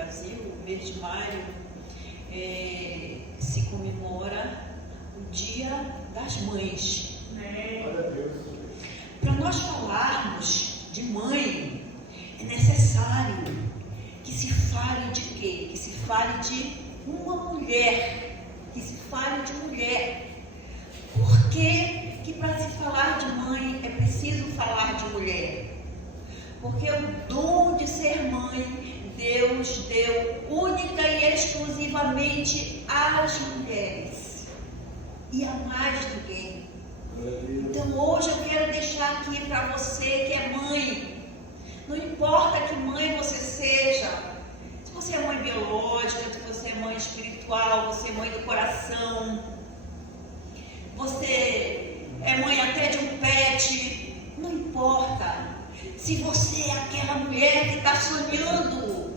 Brasil, o mês de maio, se comemora o Dia das Mães. Para nós falarmos de mãe, é necessário que se fale de quê? Que se fale de uma mulher, que se fale de mulher. Por que para se falar de mãe é preciso falar de mulher? Porque o dom de ser mãe, Deus deu única e exclusivamente às mulheres. E a mais ninguém. Então hoje eu quero deixar aqui para você que é mãe. Não importa que mãe você seja. Se você é mãe biológica, se você é mãe espiritual, você é mãe do coração. Você é mãe até de um pet. Não importa. Se você é aquela mulher que está sonhando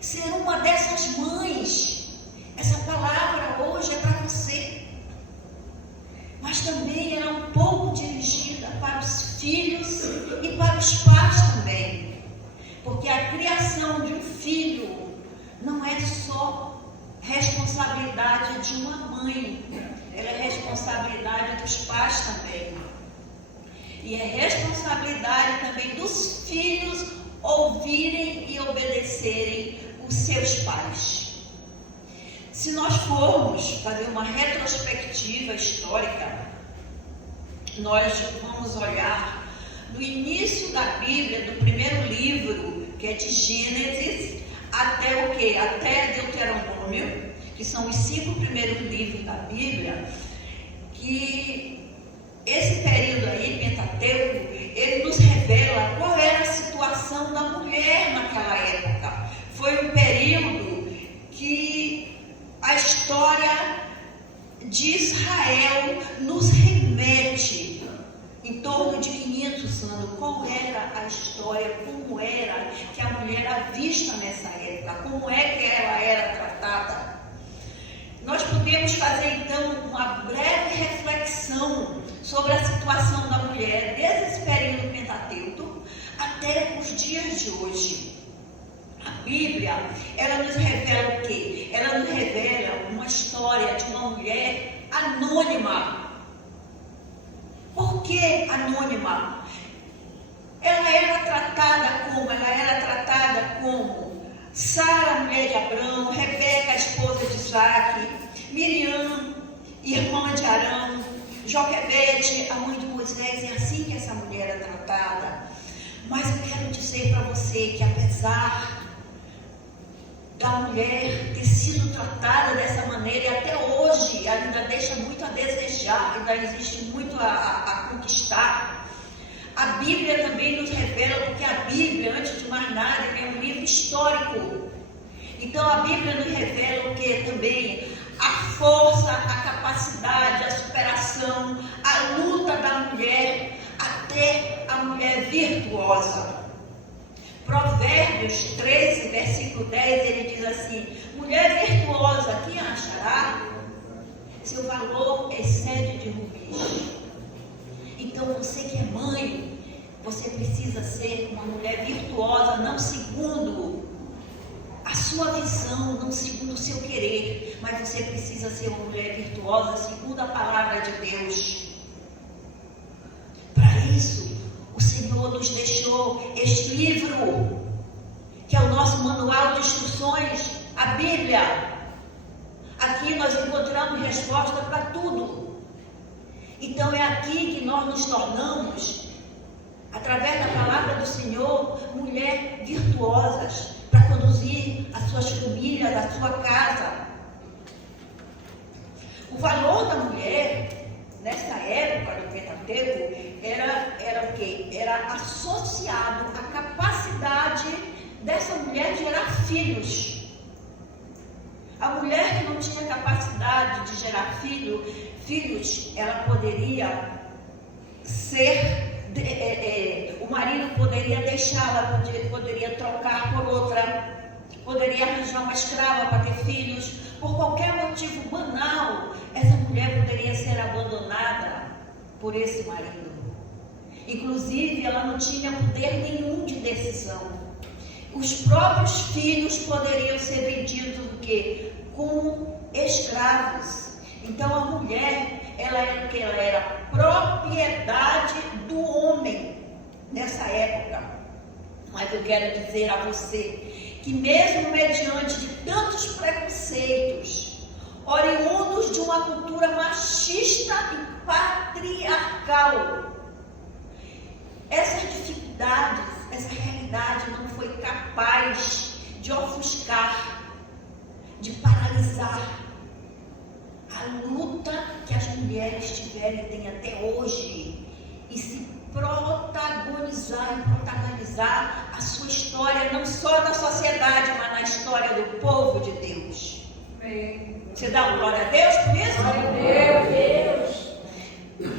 ser uma dessas mães, essa palavra hoje é para você. Mas também ela é um pouco dirigida para os filhos e para os pais também. Porque a criação de um filho não é só responsabilidade de uma mãe, ela é responsabilidade dos pais também. E é responsabilidade também dos filhos ouvirem e obedecerem os seus pais. Se nós formos fazer uma retrospectiva histórica, nós vamos olhar no início da Bíblia, do primeiro livro, que é de Gênesis, até o quê? Até Deuteronômio, que são os 5 primeiros livros da Bíblia, que esse período aí, Pentateuco, ele nos revela qual era a situação da mulher naquela época. Foi um período que a história de Israel nos remete em torno de 500 anos. Qual era a história, como era que a mulher era vista nessa época, como é que ela era tratada. Nós podemos fazer então uma breve reflexão sobre a situação da mulher desde esse período pentateuco até os dias de hoje. A Bíblia, ela nos revela o quê? Ela nos revela uma história de uma mulher anônima. Por que anônima? Ela era tratada como? Ela era tratada como Sara, mulher de Abrão, Rebeca, a esposa de Isaac, Miriam, irmã de Arão, Joquebede, a mãe de Moisés. É assim que essa mulher era tratada. Mas eu quero dizer para você que apesar da mulher ter sido tratada dessa maneira, e até hoje ainda deixa muito a desejar, ainda existe muito a conquistar, a Bíblia também nos revela, porque a Bíblia, antes de mais nada, é um livro histórico. Então a Bíblia nos revela o que também? A força, a capacidade, a superação, a luta da mulher, até a mulher virtuosa. Provérbios 13, versículo 10, ele diz assim: mulher virtuosa, quem achará? Seu valor excede de rubis. Então você que é mãe, você precisa ser uma mulher virtuosa, não segundo a sua visão, não segundo o seu querer, mas você precisa ser uma mulher virtuosa segundo a palavra de Deus. Para isso, o Senhor nos deixou este livro, que é o nosso manual de instruções, a Bíblia. Aqui nós encontramos resposta para tudo. Então é aqui que nós nos tornamos, através da palavra do Senhor, mulher virtuosas, para conduzir as suas famílias, a sua casa. O valor da mulher, nessa época do Pentateuco, era o quê? Era associado à capacidade dessa mulher de gerar filhos. A mulher que não tinha capacidade de gerar filhos, ela poderia ser, o marido poderia deixá-la, poderia trocar por outra, poderia arranjar uma escrava para ter filhos. Por qualquer motivo banal, essa mulher poderia ser abandonada por esse marido. Inclusive, ela não tinha poder nenhum de decisão. os próprios filhos poderiam ser vendidos o quê? Como escravos. Então a mulher, ela era o que? Ela era propriedade do homem nessa época. Mas eu quero dizer a você que mesmo mediante de tantos preconceitos, oriundos de uma cultura machista e patriarcal, essas dificuldades, essa realidade não foi capaz de ofuscar, de paralisar a luta que as mulheres tiveram e têm até hoje, e se protagonizar a sua história, não só na sociedade, mas na história do povo de Deus. Você dá glória a Deus por isso? Glória a Deus.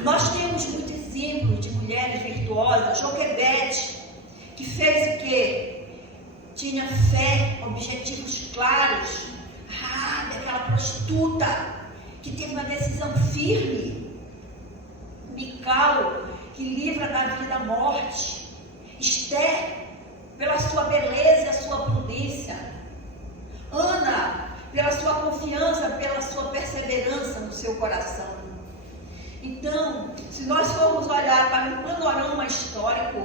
Nós temos muitos exemplos de mulheres virtuosas. Joquebede, que fez o quê? Tinha fé, objetivos claros. Aquela prostituta que teve uma decisão firme. Mical, que livra da vida a morte. Esther, pela sua beleza e a sua prudência. Ana, pela sua confiança, pela sua perseverança no seu coração. Então, se nós formos olhar para um panorama histórico,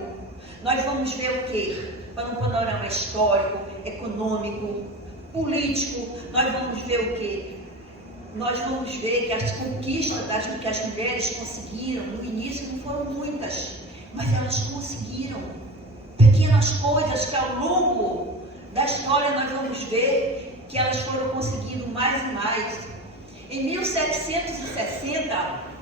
nós vamos ver o quê? Para um panorama histórico, econômico, político, nós vamos ver o quê? Nós vamos ver que as conquistas que as mulheres conseguiram, no início não foram muitas, mas elas conseguiram pequenas coisas que ao longo da história nós vamos ver que elas foram conseguindo mais e mais. Em 1760,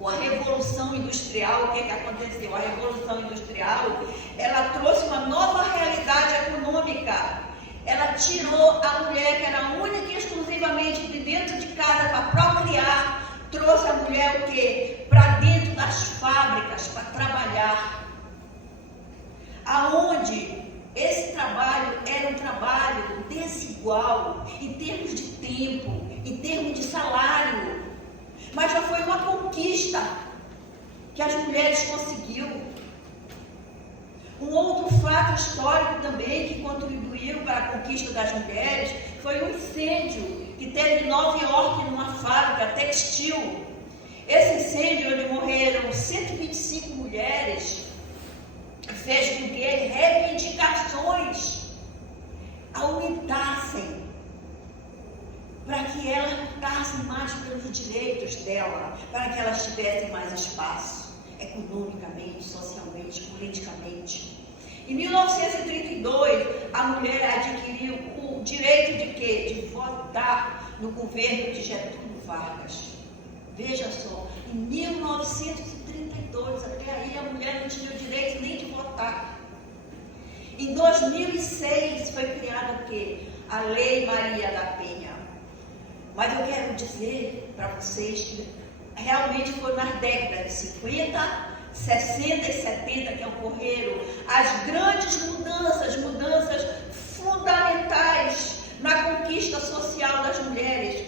com a Revolução Industrial, o que aconteceu? A Revolução Industrial, ela trouxe uma nova realidade econômica. Ela tirou a mulher, que era única e exclusivamente de dentro de casa para procriar, trouxe a mulher o quê? Para dentro das fábricas, para trabalhar. Aonde esse trabalho era um trabalho desigual, em termos de tempo, em termos de salário. Mas já foi uma conquista que as mulheres conseguiram. Um outro fato histórico também que contribuiu para a conquista das mulheres foi um incêndio que teve em Nova York, numa fábrica textil. Esse incêndio, onde morreram 125 mulheres, fez com que reivindicações aumentassem, para que elas lutassem mais pelos direitos dela, para que elas tivessem mais espaço, economicamente, socialmente, politicamente. Em 1932, a mulher adquiriu o direito de quê? De votar no governo de Getúlio Vargas. Veja só, em 1932, até aí a mulher não tinha o direito nem de votar. Em 2006 foi criada o quê? A Lei Maria da Penha. Mas eu quero dizer para vocês que realmente foi nas décadas de 50, 60 e 70 que ocorreram as grandes mudanças fundamentais na conquista social das mulheres.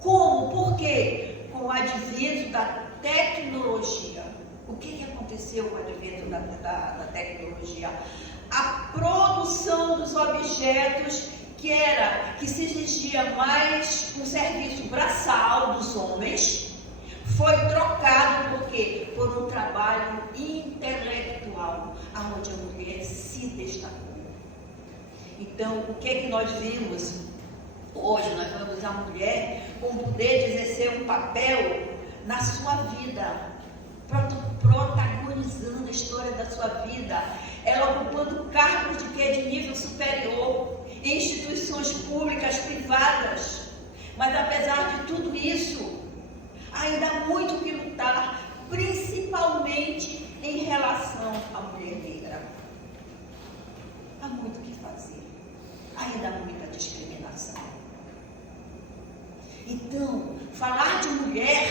Como? Por quê? Com o advento da tecnologia. O que aconteceu com o advento da tecnologia? A produção dos objetos que se exigia mais um serviço braçal dos homens, foi trocado por quê? Por um trabalho intelectual, onde a mulher se destacou. Então, o que nós vimos? Hoje nós vemos a mulher com o poder de exercer um papel na sua vida, protagonizando a história da sua vida, ela ocupando cargos de nível superior, em instituições públicas, privadas. Mas apesar de tudo isso, ainda há muito o que lutar, principalmente em relação à mulher negra. Há muito o que fazer, ainda há muita discriminação. Então, falar de mulher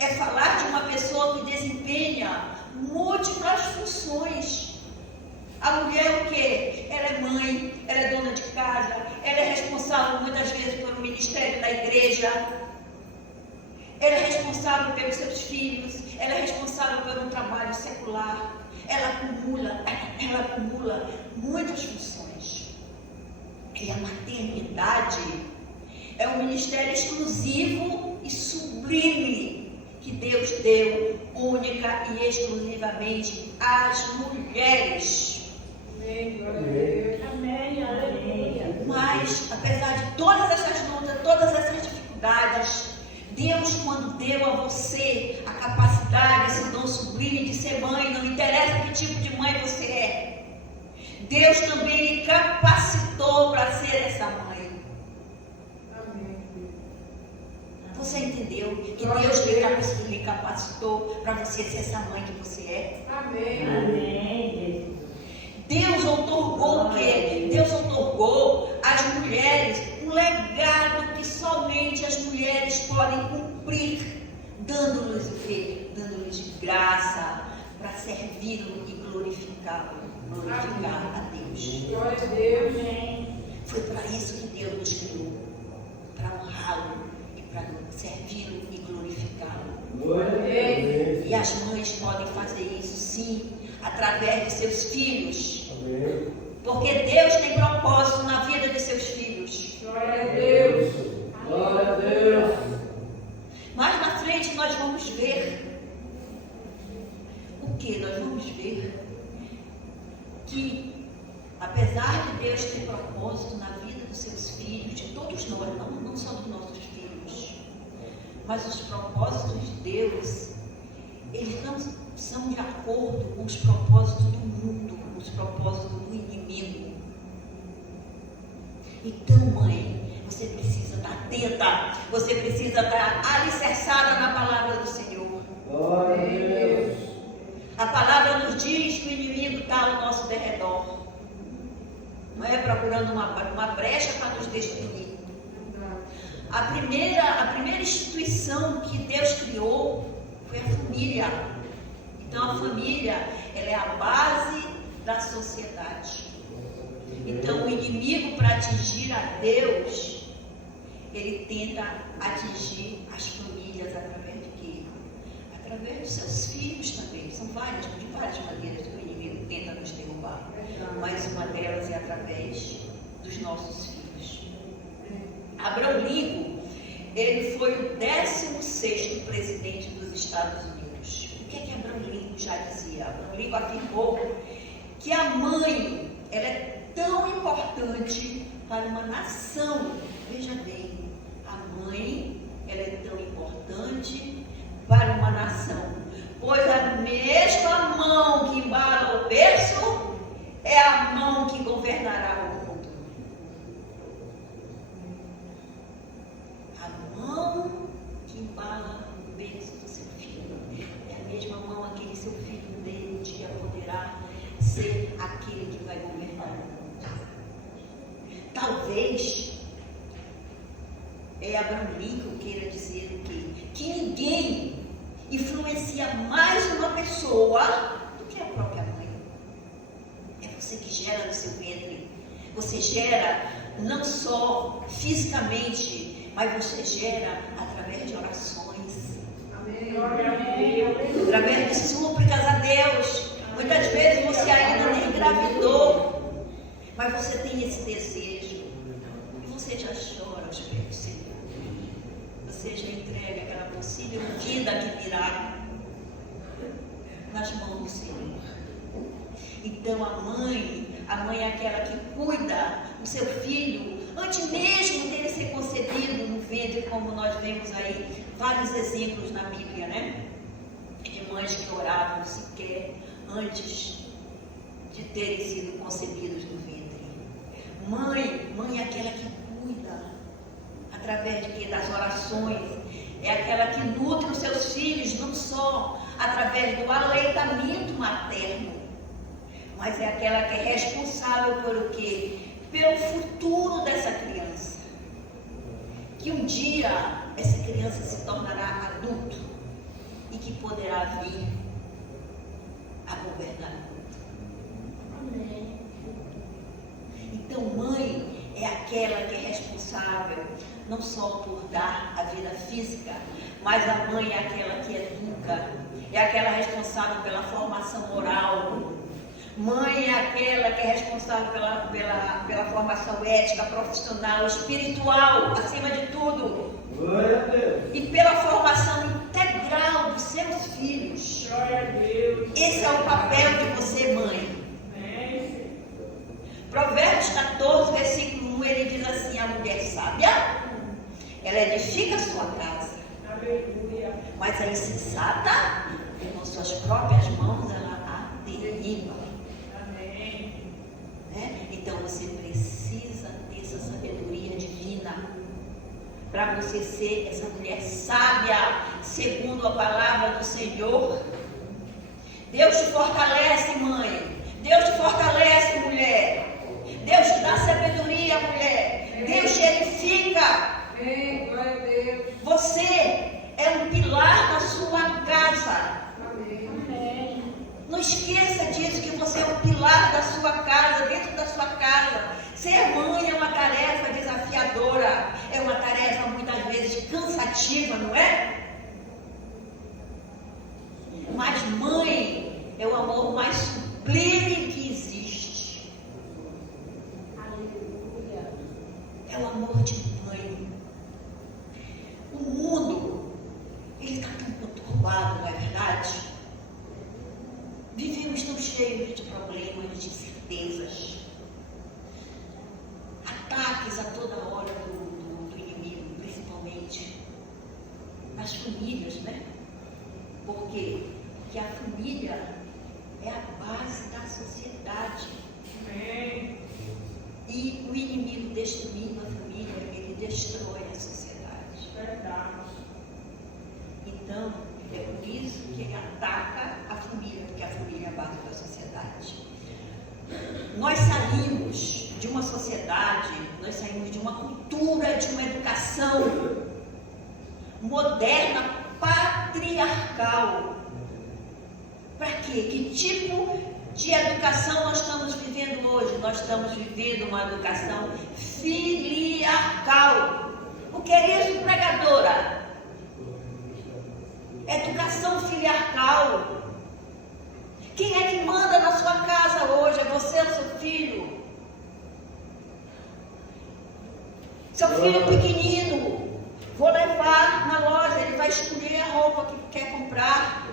é falar de uma pessoa que desempenha múltiplas funções. A mulher o quê? Ela é mãe, ela é dona de casa, ela é responsável muitas vezes pelo ministério da igreja, ela é responsável pelos seus filhos, ela é responsável por um trabalho secular, ela acumula muitas funções. E a maternidade é um ministério exclusivo e sublime que Deus deu única e exclusivamente às mulheres. Amém, glória a Deus. Amém, aleluia. Mas, apesar de todas essas lutas, todas essas dificuldades, Deus, quando deu a você a capacidade, esse dom sublime de ser mãe, não interessa que tipo de mãe você é, Deus também lhe capacitou para ser essa mãe. Amém. Você entendeu que Deus lhe capacitou para você ser essa mãe que você é? Amém. Amém, Deus outorgou o quê? Deus outorgou às mulheres um legado que somente as mulheres podem cumprir, dando-lhes o quê? Dando-lhes graça para servi-lo e glorificá-lo, glorificar a Deus. Glória a Deus. Amém. Foi para isso que Deus nos criou, para honrá-lo e para servi-lo e glorificá-lo. Amém. E as mães podem fazer isso sim, através de seus filhos. Porque Deus tem propósito na vida de seus filhos. Glória a Deus. Glória a Deus. Mais na frente nós vamos ver o que? Nós vamos ver que, apesar de Deus ter propósito na vida dos seus filhos, de todos nós, não só dos nossos filhos, mas os propósitos de Deus, eles não são de acordo com os propósitos do mundo, com os propósitos do inimigo. Então, mãe, você precisa estar atenta, você precisa estar alicerçada na palavra do Senhor. Glória a Deus. A palavra nos diz que o inimigo está ao nosso derredor, não é? Procurando uma brecha para nos destruir. A primeira instituição que Deus criou foi a família. Então a família, ela é a base da sociedade. Então o inimigo, para atingir a Deus, ele tenta atingir as famílias através de quê? Através dos seus filhos também. São de várias maneiras que o inimigo tenta nos derrubar. Mas uma delas é através dos nossos filhos. Abraham Lincoln, ele foi o 16º presidente dos Estados Unidos. O que é que Abraham Lincoln já dizia? Abraham Lincoln afirmou que a mãe, ela é tão importante para uma nação. Veja bem, a mãe, ela é tão importante para uma nação, pois a mesma mão que embala o berço é a mão que governará o mundo. A mão que embala o berço do seu filho é a mesma mão a que seu filho um dia poderá ser aquele que vai governar o mundo. Talvez Abraham Lincoln queira dizer o quê? Que ninguém influencia mais uma pessoa do que a própria mãe. É você que gera no seu ventre. Você gera não só fisicamente, mas você gera através de orações. Amém. Glória a Deus. Através de súplicas a Deus. Muitas vezes você ainda nem engravidou, mas você tem esse desejo. E você já chora aos pés do Senhor. Você já entrega aquela possível vida que virá nas mãos do Senhor. Então a mãe é aquela que cuida do seu filho antes mesmo dele ser concebido no ventre, como nós vemos aí vários exemplos na Bíblia, né? De mães que oravam sequer antes de terem sido concebidos no ventre. Mãe é aquela que cuida através de quê? Das orações. É aquela que nutre os seus filhos não só através do aleitamento materno, mas é aquela que é responsável pelo quê? Pelo futuro dessa criança. Que um dia essa criança se tornará adulto e que poderá vir a governar o mundo. Amém. Então, mãe é aquela que é responsável não só por dar a vida física, mas a mãe é aquela que educa, é aquela responsável pela formação moral, Mãe é aquela que é responsável pela formação ética, profissional, espiritual, acima de tudo. Glória a Deus. E pela formação integral dos seus filhos. Glória a Deus. Esse é o papel de você, mãe. Amém. Provérbios 14, versículo 1, ele diz assim: a mulher sábia, ela edifica a sua casa, Aleluia. mas a insensata, com suas próprias mãos, ela a derriba. Amém. Né? Então você precisa ter essa sabedoria divina para você ser essa mulher sábia, segundo a palavra do Senhor. Deus te fortalece, mãe. Deus te fortalece, mulher. Deus te dá sabedoria, mulher. Deus te edifica. Amém. Glória a Deus. Você é um pilar da sua casa. Amém. Amém. Não esqueça disso, que você é um pilar da sua casa, dentro da sua casa. Ser mãe é uma tarefa desafiadora, é uma tarefa muitas vezes cansativa, não é? Mas mãe é o amor mais sublime que existe. Aleluia. É o amor de mãe. O mundo, ele está tão conturbado, não é verdade? Vivemos tão cheios de problemas, de incertezas, ataques a toda hora do inimigo, principalmente nas famílias, né? Por quê? Porque a família é a base da sociedade. Amém. E o inimigo destruindo a família, ele destrói a sociedade. Verdade. Então, é por isso que ele ataca a família, porque a família é a base da sociedade. Nós saímos de uma sociedade, nós saímos de uma cultura, de uma educação moderna, patriarcal. Para quê? Que tipo de educação nós estamos vivendo hoje? Nós estamos vivendo uma educação filiarcal. O que é isso, pregadora? Educação filiarcal. Quem é que manda na sua casa hoje? É você ou seu filho? Seu filho pequenino, vou levar na loja, ele vai escolher a roupa que quer comprar.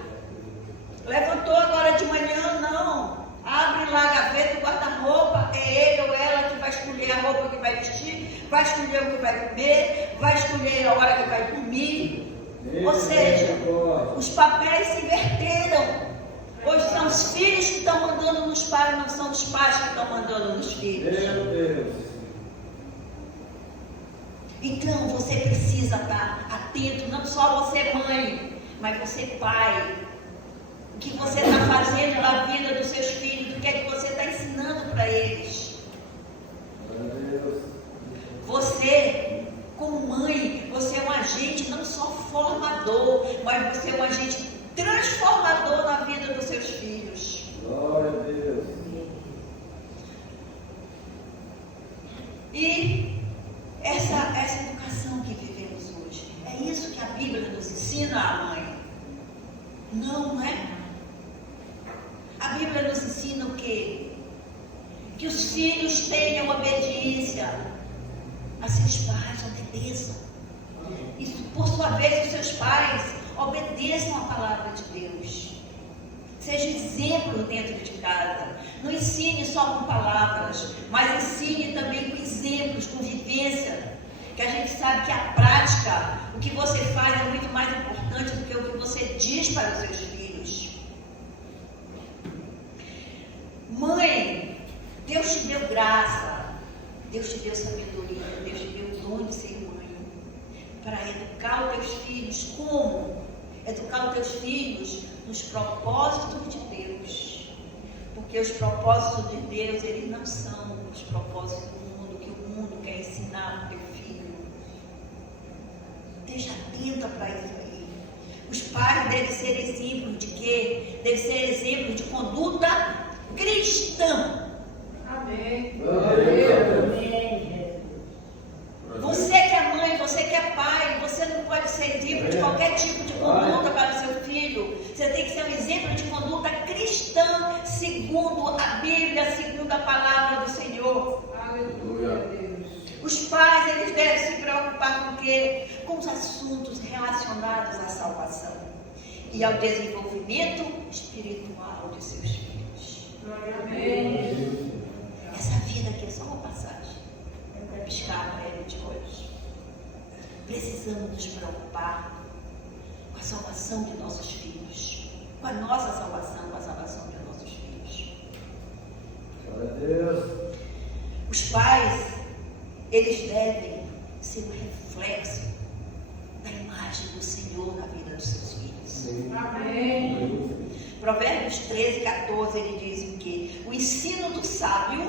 Levantou agora de manhã, não. Abre lá a gaveta, o guarda-roupa, é ele ou ela que vai escolher a roupa que vai vestir, vai escolher o que vai comer, vai escolher a hora que vai dormir. Ou seja, os papéis se inverteram. Hoje são os filhos que estão mandando nos pais, não são os pais que estão mandando nos filhos. Meu Deus. Então você precisa estar atento, não só você mãe, mas você pai. O que você está fazendo na vida dos seus filhos, o que é que você está ensinando para eles. Você, como mãe, você é um agente não só formador, mas você é um agente transformador na vida dos seus filhos. Glória a Deus. E essa educação que vivemos hoje, é isso que a Bíblia nos ensina, mãe? Não, não é? A Bíblia nos ensina o quê? Que os filhos tenham obediência a seus pais, obedeçam. E por sua vez os seus pais obedeçam a palavra de Deus. Seja exemplo dentro de casa. Não ensine só com palavras, mas ensine também com exemplos, com vivência. Que a gente sabe que a prática, o que você faz é muito mais importante do que o que você diz para os seus filhos. Mãe, Deus te deu graça, Deus te deu sabedoria, Deus te deu o dom de ser mãe, para educar os teus filhos. Como? Educar os teus filhos nos propósitos de Deus. Porque os propósitos de Deus, eles não são os propósitos do mundo, que o mundo quer ensinar para o teu filho. Esteja atenta para isso aí. Os pais devem ser exemplos de quê? Devem ser exemplos de conduta cristã. Amém. Glória a Deus. Amém, Jesus. Você que é mãe, você que é pai, você não pode ser exemplo de qualquer tipo de conduta para o seu filho. Você tem que ser um exemplo de conduta cristã, segundo a Os pais, eles devem se preocupar com o quê? Com os assuntos relacionados à salvação e ao desenvolvimento espiritual de seus filhos. Amém. Essa vida aqui é só uma passagem. Vai piscar para ele de olhos. Precisamos nos preocupar com a salvação de nossos filhos, com a nossa salvação, com a salvação de nossos filhos. Glória a Deus. Os pais, eles devem ser um reflexo da imagem do Senhor na vida dos seus filhos. Amém. Provérbios 13, 14, ele diz o quê? O ensino do sábio,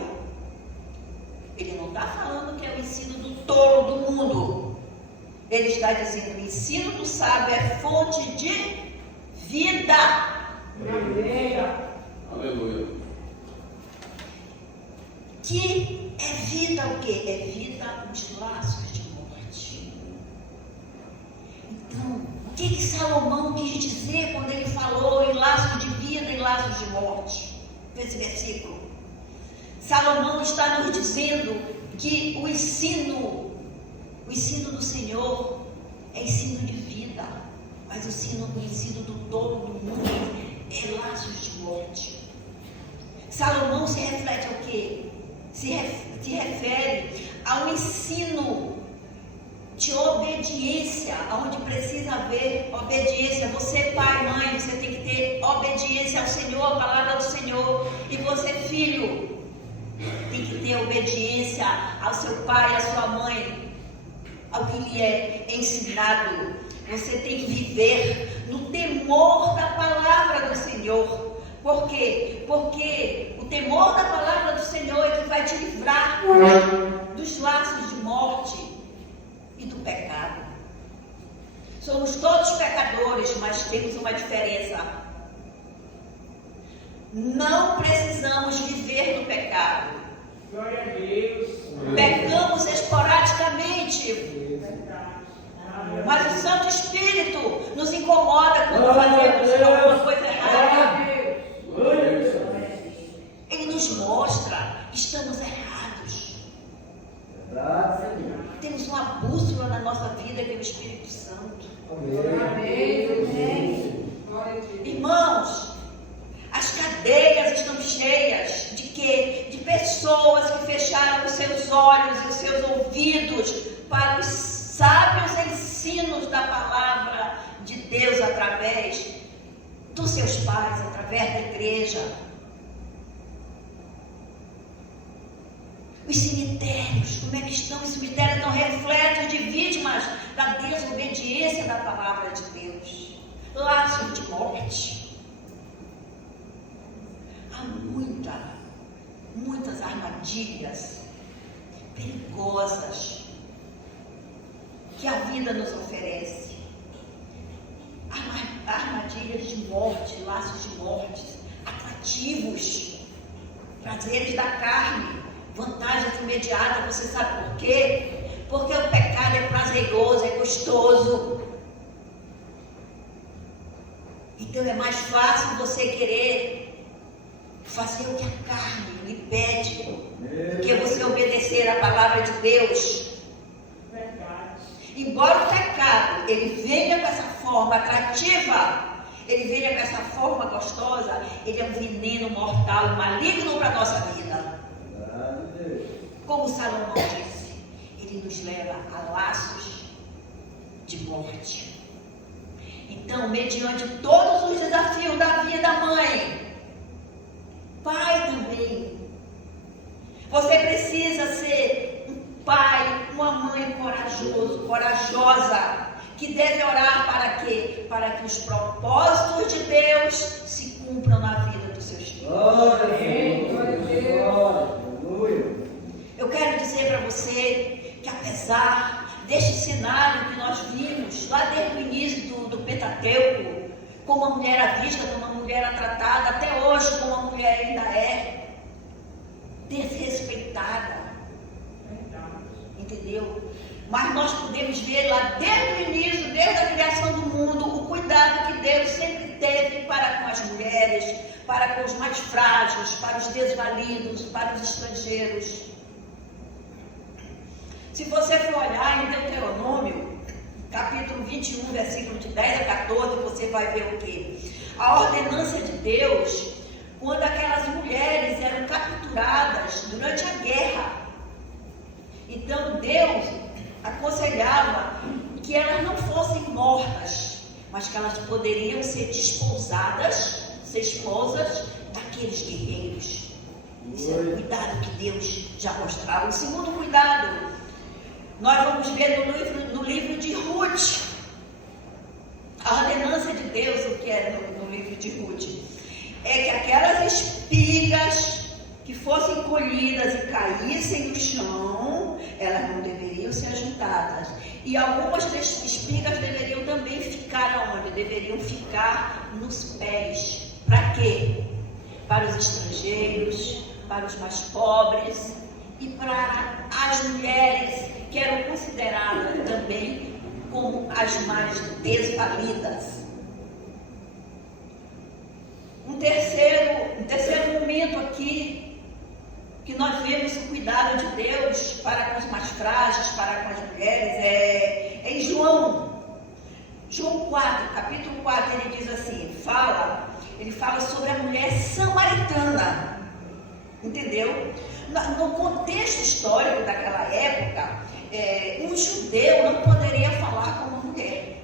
ele não está falando que é o ensino do tolo do mundo. Ele está dizendo que o ensino do sábio é fonte de vida. Amém. Aleluia. Que é vida o quê? É vida os laços de morte. Então, o que Salomão quis dizer quando ele falou em laços de vida e laços de morte? Nesse versículo. Salomão está nos dizendo que o ensino do Senhor é ensino de vida, mas o ensino do tolo do mundo é laços de morte. Salomão se reflete ao quê? Se refere ao ensino de obediência, onde precisa haver obediência. Você, pai, mãe, você tem que ter obediência ao Senhor, a palavra do Senhor. E você, filho, tem que ter obediência ao seu pai, à sua mãe, ao que lhe é ensinado. Você tem que viver no temor da palavra do Senhor. Por quê? Porque o temor da palavra do Senhor é que vai te livrar dos laços de morte e do pecado. Somos todos pecadores, mas temos uma diferença. Não precisamos viver no pecado. Glória a Deus. Pecamos esporadicamente, Verdade. mas o Santo Espírito nos incomoda quando fazemos alguma coisa errada. Ele nos mostra, estamos errados. Verdade. Temos uma bússola na nossa vida que é o Espírito Santo. Amém. Glória a Deus. Irmãos, as cadeias estão cheias de quê? De pessoas que fecharam os seus olhos e os seus ouvidos para os sábios ensinos da palavra de Deus através dos seus pais, através da igreja. Os cemitérios, como é que estão? Os cemitérios estão repletos de vítimas da desobediência da palavra de Deus. Laços de morte. Há muitas armadilhas perigosas que a vida nos oferece. Armadilhas de morte, laços de morte, atrativos, prazeres da carne, vantagens imediatas. Você sabe por quê? Porque o pecado é prazeroso, é gostoso. Então é mais fácil você querer fazer o que a carne lhe pede do que você obedecer à palavra de Deus. Verdade. Embora o pecado ele venha com essa forma atrativa, ele venha com essa forma gostosa, ele é um veneno mortal e maligno para a nossa vida. Como Salomão disse, ele nos leva a laços de morte. Então, mediante todos os desafios da vida, mãe, pai também, você precisa ser um pai, uma mãe corajosa, que deve orar para quê? Para que os propósitos de Deus se cumpram na vida dos seus filhos. Eu quero dizer para você que apesar deste cenário que nós vimos lá desde o início do Pentateuco, como a mulher à vista, como a mulher é tratada, até hoje como a mulher ainda é desrespeitada, entendeu? Mas nós podemos ver lá desde o início, desde a criação do mundo, o cuidado que Deus sempre teve para com as mulheres, para com os mais frágeis, para os desvalidos, para os estrangeiros. Se você for olhar em Deuteronômio, capítulo 21, versículo de 10 a 14, você vai ver o quê? A ordenança de Deus, quando aquelas mulheres eram capturadas durante a guerra. Então Deus aconselhava que elas não fossem mortas, mas que elas poderiam ser desposadas, ser esposas daqueles guerreiros. Esse é o cuidado que Deus já mostrava. O segundo cuidado, nós vamos ver no livro de Ruth. A ordenança de Deus, o que é no livro de Ruth, é que aquelas espigas que fossem colhidas e caíssem no chão, elas não deveriam ser ajuntadas. E algumas das espigas deveriam também ficar onde? Deveriam ficar nos pés. Para quê? Para os estrangeiros, para os mais pobres e para as mulheres que eram consideradas também como as mais desvalidas. Um terceiro momento aqui, que nós vemos o cuidado de Deus para com os mais frágeis, para com as mulheres, é em João 4, capítulo 4, ele diz assim, ele fala sobre a mulher samaritana, entendeu? No contexto histórico daquela época, um judeu não poderia falar com uma mulher.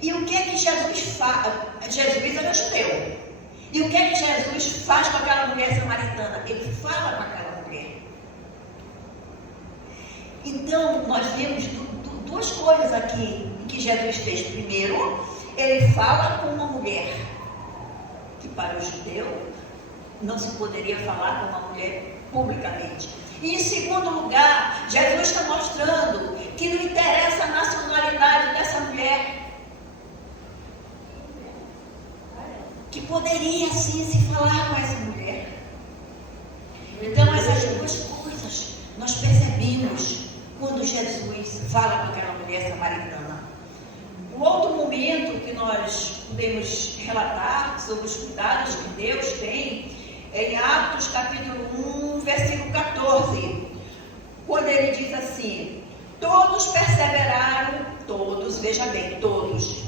E o que é que Jesus faz? Jesus era judeu. E o que é que Jesus faz com aquela mulher samaritana? Ele fala com aquela mulher. Então, nós vemos duas coisas aqui que Jesus fez. Primeiro, ele fala com uma mulher, que para o judeu não se poderia falar com uma mulher publicamente. E em segundo lugar, Jesus está mostrando que não interessa a nacionalidade dessa mulher, que poderia sim se falar com essa mulher. Então essas duas coisas nós percebemos quando Jesus fala com aquela mulher samaritana. Um outro momento que nós podemos relatar sobre os cuidados que Deus tem é em Atos capítulo 1, versículo 14, quando ele diz assim, todos perseveraram, veja bem, todos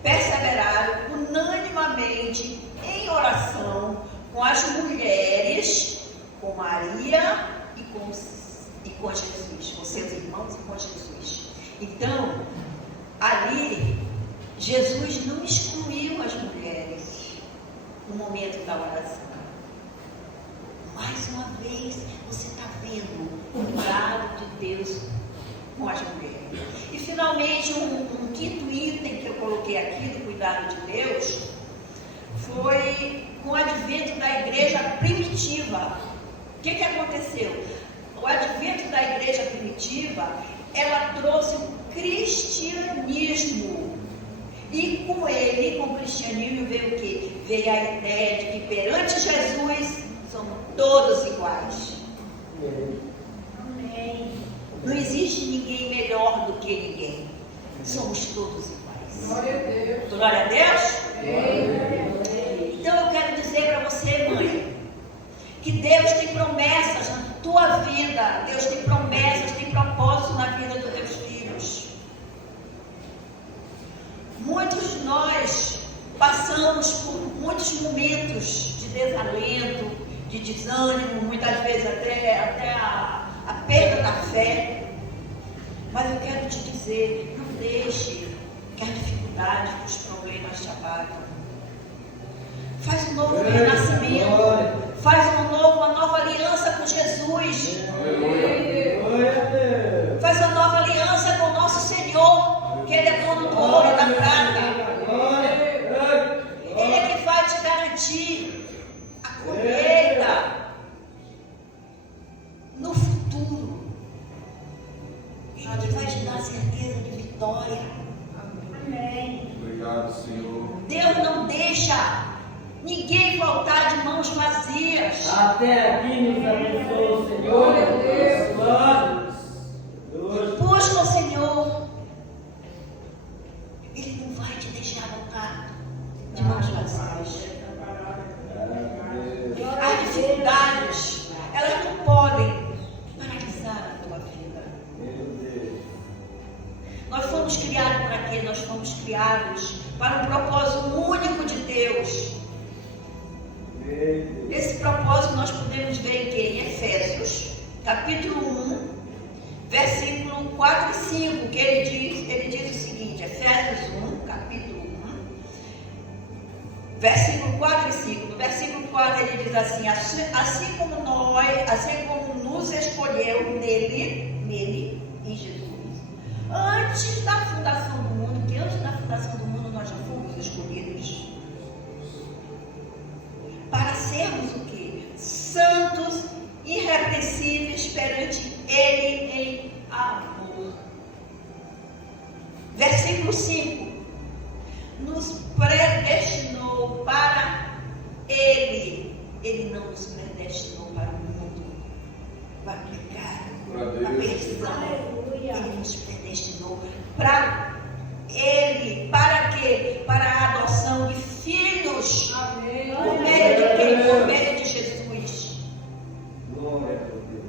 perseveraram unanimemente em oração com as mulheres, com Maria e com Jesus, com seus irmãos e com Jesus. Então, ali, Jesus não excluiu as mulheres no momento da oração. Mais uma vez, você está vendo o cuidado de Deus com as mulheres. E finalmente, um quinto item que eu coloquei aqui do cuidado de Deus foi com o advento da igreja primitiva. O que aconteceu? O advento da igreja primitiva, ela trouxe o cristianismo. E com ele, com o cristianismo, veio o quê? Veio a ideia de que perante Jesus somos todos iguais. Amém. Não existe ninguém melhor do que ninguém. Somos todos iguais. Glória a Deus. Glória a Deus? Amém. Então eu quero dizer para você, mãe, que Deus tem promessas na tua vida. Deus tem promessas, tem propósito na vida dos teus filhos. Muitos de nós passamos por muitos momentos de desalento, de desânimo, muitas vezes até a perda da fé. Mas eu quero te dizer, não deixe que as dificuldades, os problemas te abatam. Faz um novo renascimento, faz uma nova aliança com Jesus. Faz uma nova aliança com o nosso Senhor, que Ele é dono do ouro e da prata. Ele é que vai te garantir a colheita no futuro. Ele vai te dar certeza de vitória. Amém. Obrigado, Senhor. Deus não deixa ninguém voltar de mãos vazias. Até aqui nos abençoa, Senhor. Glória a Deus. Glória. Busca o Senhor. Ele não vai te deixar voltar de mãos vazias. As dificuldades, elas não podem paralisar a tua vida. Meu Deus. Nós fomos criados para quê? Nós fomos criados para um propósito único de Deus. Meu Deus. Esse propósito nós podemos ver em Efésios, capítulo 1, versículo 4 e 5, que ele diz o seguinte, Efésios 1, capítulo 1, versículo 4 e 5. No versículo 4 ele diz assim, assim como nos escolheu nele, em Jesus, antes da fundação do mundo, que antes da fundação do mundo nós já fomos escolhidos, para sermos o quê? Santos, irrepreensíveis perante Ele em amor. Versículo 5. Nos predestinou para Ele. Ele não nos predestinou para o mundo, para o pecado, para a perdição. Ele nos predestinou para Ele. Para quê? Para a adoção de filhos. Amém. Por meio de quem? Por meio de Jesus. Glória a Deus.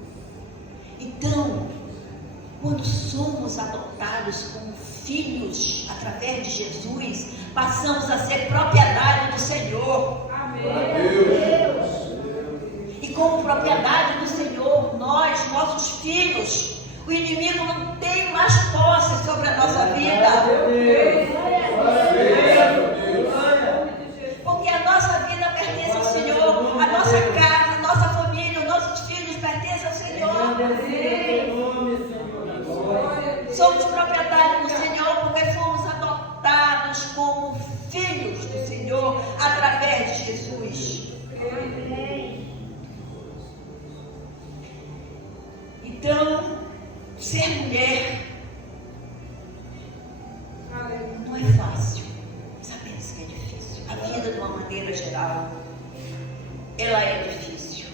Então, quando somos adotados como filhos através de Jesus, passamos a ser propriedade do Senhor. E como propriedade do Senhor, nossos filhos, o inimigo não tem mais posse sobre a nossa vida. Porque a nossa vida pertence ao Senhor, a nossa casa, a nossa família, os nossos filhos pertencem ao Senhor. Somos propriedade do Senhor porque fomos adotados como filhos do Senhor através de Jesus. Então, ser mulher não é fácil. Sabemos que é difícil. A vida, de uma maneira geral, ela é difícil.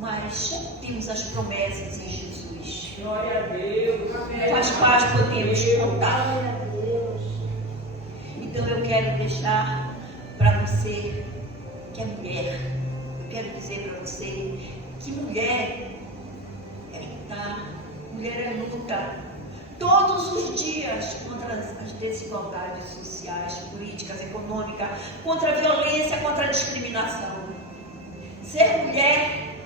Mas já temos as promessas em Jesus, Glória a Deus. com as quais podemos contar. Então eu quero deixar para você que é mulher, eu quero dizer para você que mulher é lutar, mulher é luta todos os dias contra as desigualdades sociais, políticas, econômicas, contra a violência, contra a discriminação. Ser mulher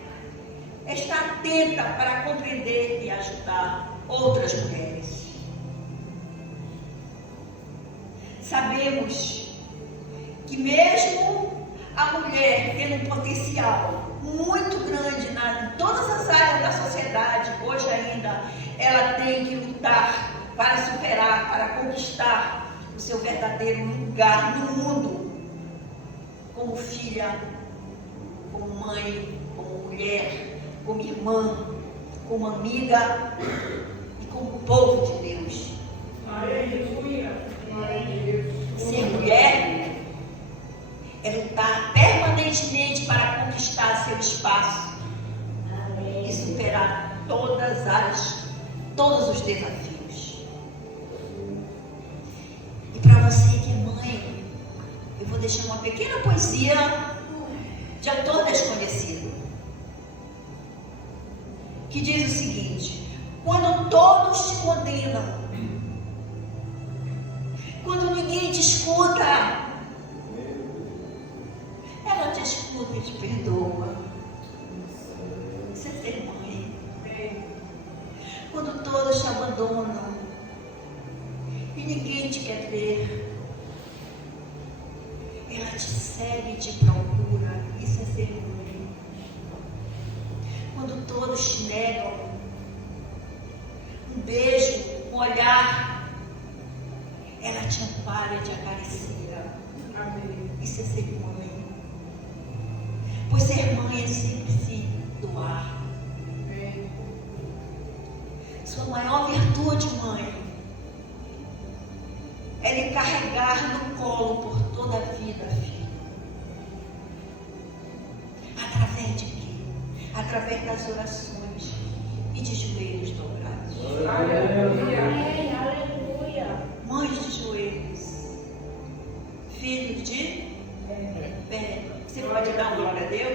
é estar atenta para compreender e ajudar outras mulheres. Sabemos que mesmo a mulher tendo um potencial muito grande em todas as áreas da sociedade, hoje ainda ela tem que lutar para superar, para conquistar o seu verdadeiro lugar no mundo, como filha, como mãe, como mulher, como irmã, como amiga e como povo de Deus. Aleluia. Ser mulher é lutar permanentemente para conquistar seu espaço e superar todos os desafios. E para você que é mãe, eu vou deixar uma pequena poesia de autor desconhecido, que diz o seguinte: quando todos te condenam, quando ninguém te escuta, ela te escuta e te perdoa. Isso é ser mãe. Quando todos te abandonam e ninguém te quer ver, ela te segue e te procura. Isso é ser mãe. Quando todos te negam um beijo, um olhar, ela te ampara e te acaricia. Isso é ser mãe. Pois ser mãe é sempre se doar. Sua maior virtude, mãe, é lhe carregar no colo por toda a vida, filho. Através de quê? Através das orações e de joelhos dobrados. Mães de joelhos, filhos de fé. Você pode dar uma glória a Deus?